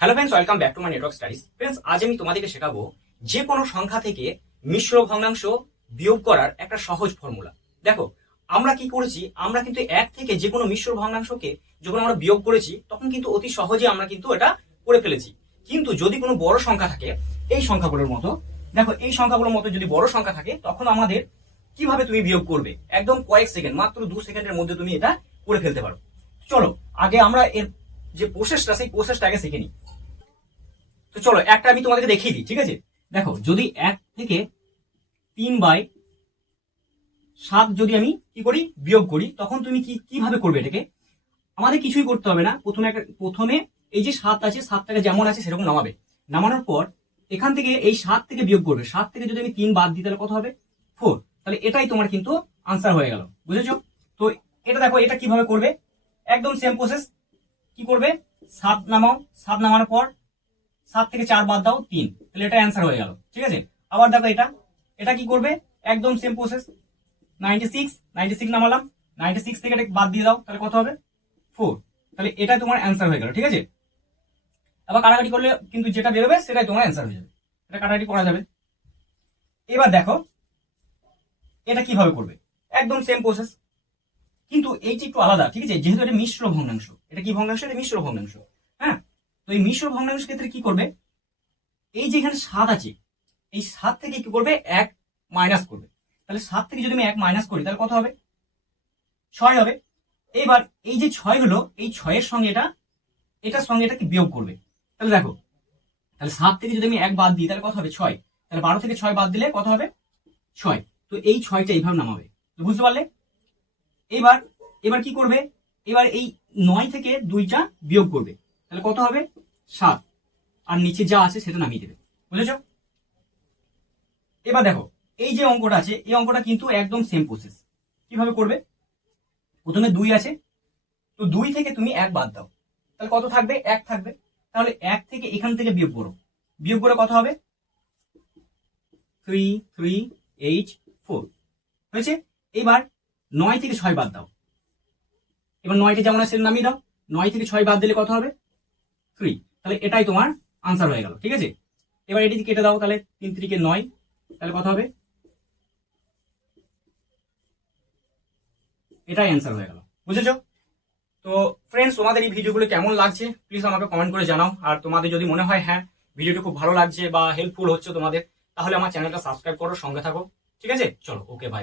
Hello friends, welcome back to my network studies. Friends, আজ আমি তোমাদেরকে শেখাবো যে কোনো সংখ্যা থেকে মিশ্র ভগ্নাংশ বিয়োগ করার একটা সহজ ফর্মুলা। দেখো, আমরা কি করেছি, আমরা কিন্তু এক থেকে যে কোনো মিশ্র ভগ্নাংশকে যখন আমরা বিয়োগ করেছি তখন কিন্তু অতি সহজে আমরা কিন্তু এটা করে ফেলেছি। কিন্তু যদি কোনো বড় সংখ্যা থাকে, এই সংখ্যাগুলোর মতো, দেখো এই সংখ্যাগুলোর মতো যদি বড় সংখ্যা থাকে তখন আমাদের কিভাবে তুমি বিয়োগ করবে, একদম কয়েক সেকেন্ড, মাত্র 2 সেকেন্ডের মধ্যে তুমি এটা করে ফেলতে পারো। চলো আগে আমরা এর যে প্রসেসটা, সেই প্রসেসটা আগে শিখে নিই। তো চলো একটা আমি তোমাদেরকে দেখিয়ে দিই, ঠিক আছে? দেখো, যদি 1 থেকে 3/7 যদি আমি কি করি, বিয়োগ করি, তখন তুমি কিভাবে করবে এটাকে? আমাদের কিছুই করতে হবে না। প্রথমে এই যে 7 আছে, 7টাকে যেমন আছে সেরকম নামাবে। নামানোর পর এখান থেকে এই 7 থেকে বিয়োগ করবে। 7 থেকে যদি আমি 3 বাদ দিই তাহলে কত হবে? 4। তাহলে এটাই তোমার কিন্তু আনসার হয়ে গেল, বুঝেছো? তো এটা দেখো, এটা কিভাবে করবে, একদম সেম প্রসেস। কি করবে? 7 নামাও, 7 নামানোর পর 7 থেকে 4 বাদ দাও, 3। তাহলে এটা অ্যান্সার হয়ে গেল, ঠিক আছে? আবার দেখো এটা এটা কি করবে, একদম সেম প্রসেস। 96 নামালাম, 96 থেকে এটা বাদ দিয়ে দাও, তাহলে কত হবে? 4। তাহলে এটা তোমার অ্যান্সার হয়ে গেল, ঠিক আছে? আবার কাটাকাটি করলে কিন্তু যেটা বেরোবে সেটাই তোমার অ্যান্সার হয়ে যাবে। এটা কাটাকাটি করা যাবে। এবার দেখো এটা কিভাবে করবে, একদম সেম প্রসেস, কিন্তু এইটা একটু আলাদা, ঠিক আছে? যেহেতু এটা মিশ্র ভগ্নাংশ। এটা কি ভগ্নাংশ? এটা মিশ্র ভগ্নাংশ। হ্যাঁ, তো এই মিশ্র ভগ্নাংশ ক্ষেত্রে কি করবে, এই যে এখানে 7 আছে, এই 7 থেকে কি করবে, 1 মাইনাস করবে। তাহলে 7 থেকে যদি আমি 1 মাইনাস করি তাহলে কত হবে? 6 হবে। এবার এই যে 6 হলো, এই 6 এর সঙ্গে এটার সঙ্গে এটাকে বিয়োগ করবে। তাহলে দেখো, তাহলে 7 থেকে যদি আমি 1 বাদ দিই তাহলে কত হবে? 6। তাহলে 12 থেকে 6 বাদ দিলে কত হবে? 6। তো এই 6টা এইভাবে নামাবে, তো বুঝতে পারলে? এবার এবার কি করবে, এবার এই 9 থেকে 2টা বিয়োগ করবে। তাহলে কত হবে? 7। আর নিচে যা আছে সেটা নামিয়ে দেবে, বুঝেছো? এবার দেখো, এই যে অঙ্কটা আছে, এই অঙ্কটা কিন্তু একদম সেম প্রসেস। কিভাবে করবে, প্রথমে 2 আছে, তো 2 থেকে তুমি 1 বাদ দাও, তাহলে কত থাকবে? 1 থাকবে। তাহলে 1 থেকে এখান থেকে বিয়োগ করো, বিয়োগ করে কত হবে? 3 3 8 4 হয়েছে। এবার 9 থেকে 6 বাদ দাও, এবার 9টা যেমন আছে নামিয়ে দাও। 9 থেকে 6 বাদ দিলে কত হবে? 3। তাহলে এটাই তোমার আনসার হয়ে গেল, ঠিক আছে? এবার এটি কেটে দাও, তাহলে 3 3 কে 9, তাহলে কত হবে? এটাই অ্যান্সার হয়ে গেল, বুঝেছো? তো ফ্রেন্ডস, তোমাদের এই ভিডিওগুলো কেমন লাগছে প্লিজ আমাকে কমেন্ট করে জানাও। আর তোমাদের যদি মনে হয় হ্যাঁ ভিডিওটি খুব ভালো লাগছে বা হেল্পফুল হচ্ছে তোমাদের, তাহলে আমার চ্যানেলটা সাবস্ক্রাইব করো, সঙ্গে থাকো, ঠিক আছে? চলো, ওকে, বাই।